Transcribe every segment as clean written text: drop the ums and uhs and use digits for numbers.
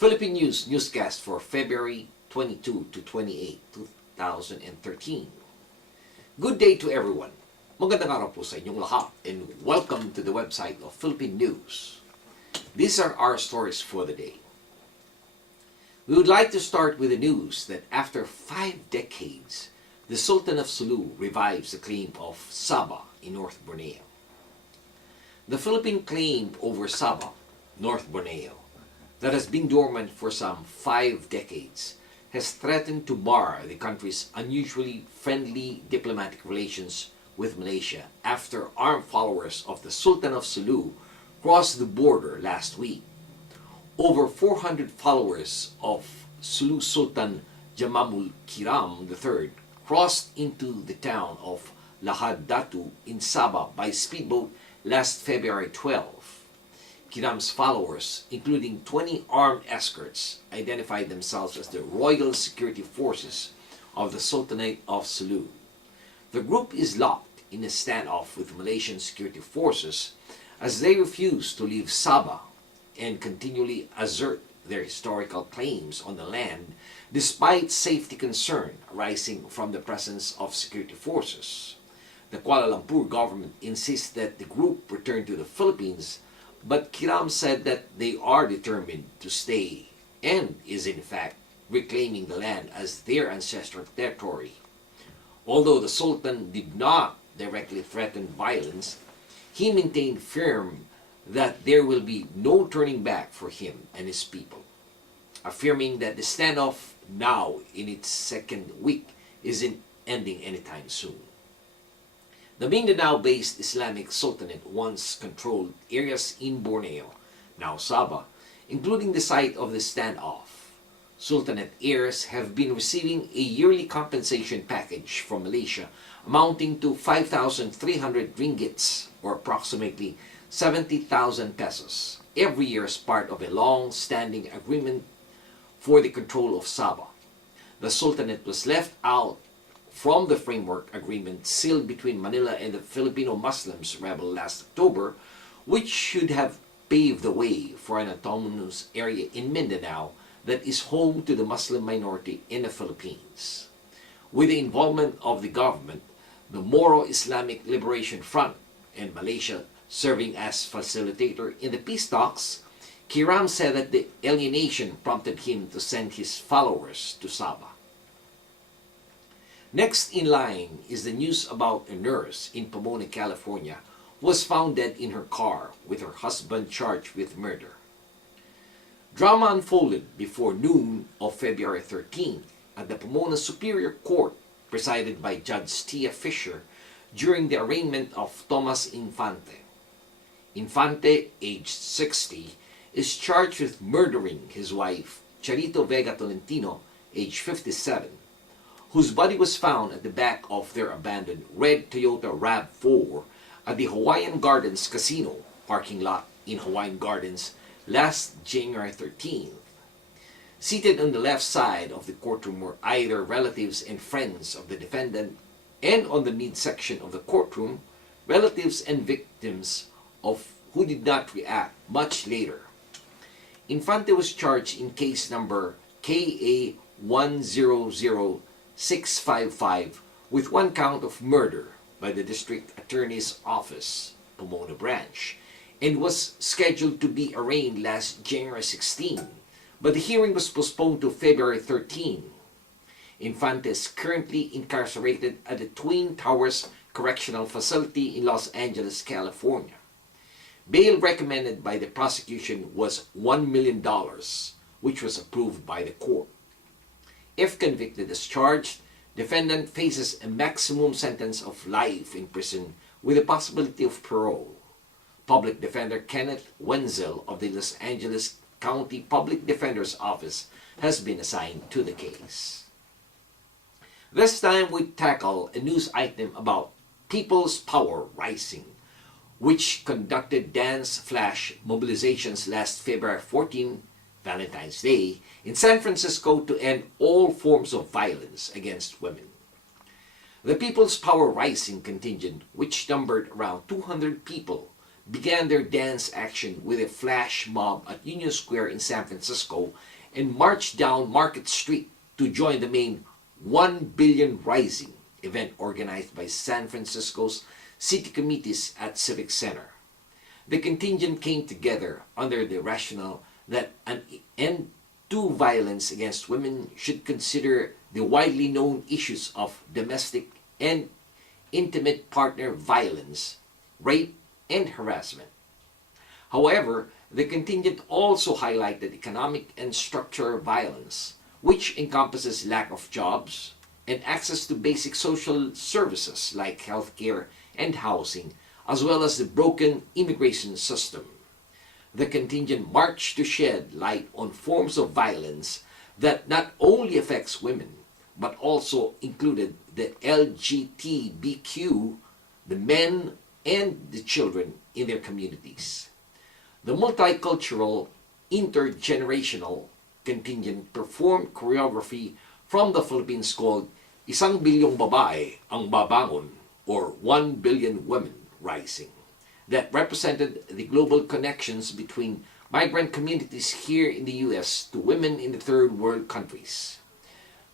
Philippine News newscast for February 22 to 28, 2013. Good day to everyone. Magandang araw po sa inyong lahat and welcome to the website of Philippine News. These are our stories for the day. We would like to start with the news that after 5 decades, the Sultan of Sulu revives the claim of Sabah in North Borneo. The Philippine claim over Sabah, North Borneo, that has been dormant for some 5 decades, has threatened to bar the country's unusually friendly diplomatic relations with Malaysia after armed followers of the Sultan of Sulu crossed the border last week. Over 400 followers of Sulu Sultan Jamamul Kiram III crossed into the town of Lahad Datu in Sabah by speedboat last February 12. Kiram's followers, including 20 armed escorts, identified themselves as the Royal Security Forces of the Sultanate of Sulu. The group is locked in a standoff with Malaysian security forces as they refuse to leave Sabah and continually assert their historical claims on the land despite safety concern arising from the presence of security forces. The Kuala Lumpur government insists that the group return to the Philippines, but Kiram said that they are determined to stay and is in fact reclaiming the land as their ancestral territory. Although the Sultan did not directly threaten violence, he maintained firm that there will be no turning back for him and his people, affirming that the standoff now in its second week isn't ending anytime soon. The Mindanao-based Islamic Sultanate once controlled areas in Borneo, now Sabah, including the site of the standoff. Sultanate heirs have been receiving a yearly compensation package from Malaysia amounting to 5,300 ringgits, or approximately 70,000 pesos, every year as part of a long-standing agreement for the control of Sabah. The Sultanate was left out from the framework agreement sealed between Manila and the Filipino Muslims rebel last October, which should have paved the way for an autonomous area in Mindanao that is home to the Muslim minority in the Philippines. With the involvement of the government, the Moro Islamic Liberation Front, and Malaysia serving as facilitator in the peace talks, Kiram said that the alienation prompted him to send his followers to Sabah. Next in line is the news about a nurse in Pomona, California, who was found dead in her car with her husband charged with murder. Drama unfolded before noon of February 13 at the Pomona Superior Court, presided by Judge Tia Fisher, during the arraignment of Thomas Infante. Infante, aged 60, is charged with murdering his wife, Charito Vega Tolentino, aged 57, whose body was found at the back of their abandoned red Toyota RAV4 at the Hawaiian Gardens Casino parking lot in Hawaiian Gardens last January 13th. Seated on the left side of the courtroom were either relatives and friends of the defendant, and on the midsection of the courtroom, relatives and victims of who did not react much later. Infante was charged in case number KA 100655 with 1 count of murder by the District Attorney's Office, Pomona Branch, and was scheduled to be arraigned last January 16, but the hearing was postponed to February 13. Infante is currently incarcerated at the Twin Towers Correctional Facility in Los Angeles, California. Bail recommended by the prosecution was $1 million, which was approved by the court. If convicted as charged, defendant faces a maximum sentence of life in prison with the possibility of parole. Public Defender Kenneth Wenzel of the Los Angeles County Public Defender's Office has been assigned to the case. This time we tackle a news item about People's Power Rising, which conducted dance flash mobilizations last February 14, Valentine's Day, in San Francisco to end all forms of violence against women. The People's Power Rising contingent, which numbered around 200 people, began their dance action with a flash mob at Union Square in San Francisco and marched down Market Street to join the main 1 Billion Rising event organized by San Francisco's city committees at Civic Center. The contingent came together under the rationale that an end to violence against women should consider the widely known issues of domestic and intimate partner violence, rape, and harassment. However, the contingent also highlighted economic and structural violence, which encompasses lack of jobs and access to basic social services like healthcare and housing, as well as the broken immigration system. The contingent marched to shed light on forms of violence that not only affects women, but also included the LGBTQ, the men, and the children in their communities. The multicultural, intergenerational contingent performed choreography from the Philippines called Isang Bilyong Babae ang Babangon, or 1 Billion Women Rising, that represented the global connections between migrant communities here in the U.S. to women in the third world countries.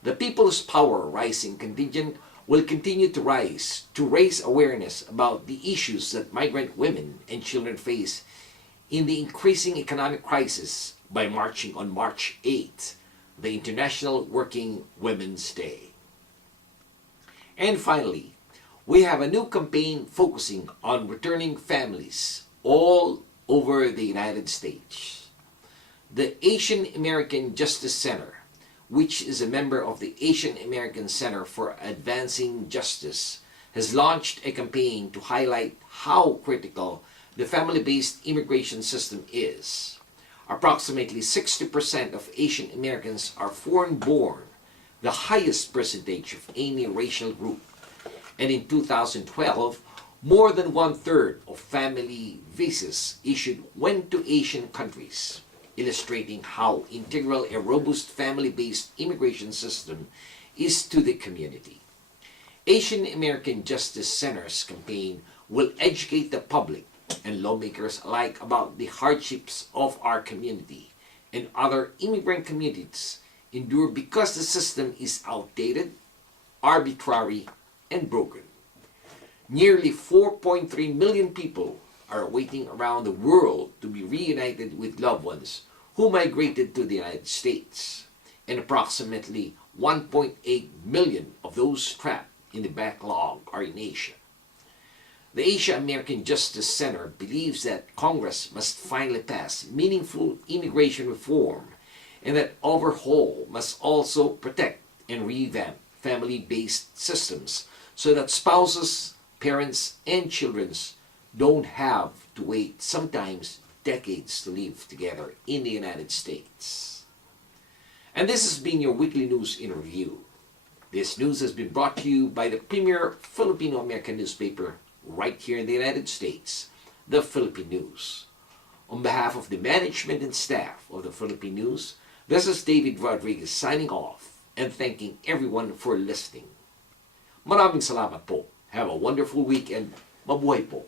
The People's Power Rising contingent will continue to rise to raise awareness about the issues that migrant women and children face in the increasing economic crisis by marching on March 8th, the International Working Women's Day. And finally, we have a new campaign focusing on returning families all over the United States. The Asian American Justice Center, which is a member of the Asian American Center for Advancing Justice, has launched a campaign to highlight how critical the family-based immigration system is. Approximately 60% of Asian Americans are foreign-born, the highest percentage of any racial group. And in 2012, more than one-third of family visas issued went to Asian countries, illustrating how integral a robust family-based immigration system is to the community. Asian American Justice Center's campaign will educate the public and lawmakers alike about the hardships of our community and other immigrant communities endure because the system is outdated, arbitrary, and broken. Nearly 4.3 million people are waiting around the world to be reunited with loved ones who migrated to the United States, and approximately 1.8 million of those trapped in the backlog are in Asia. The Asia American Justice Center believes that Congress must finally pass meaningful immigration reform and that overhaul must also protect and revamp family-based systems so that spouses, parents, and children don't have to wait sometimes decades to live together in the United States. And this has been your weekly news in review. This news has been brought to you by the premier Filipino-American newspaper right here in the United States, the Philippine News. On behalf of the management and staff of the Philippine News, this is David Rodriguez signing off and thanking everyone for listening. Maraming salamat po. Have a wonderful weekend. Mabuhay po.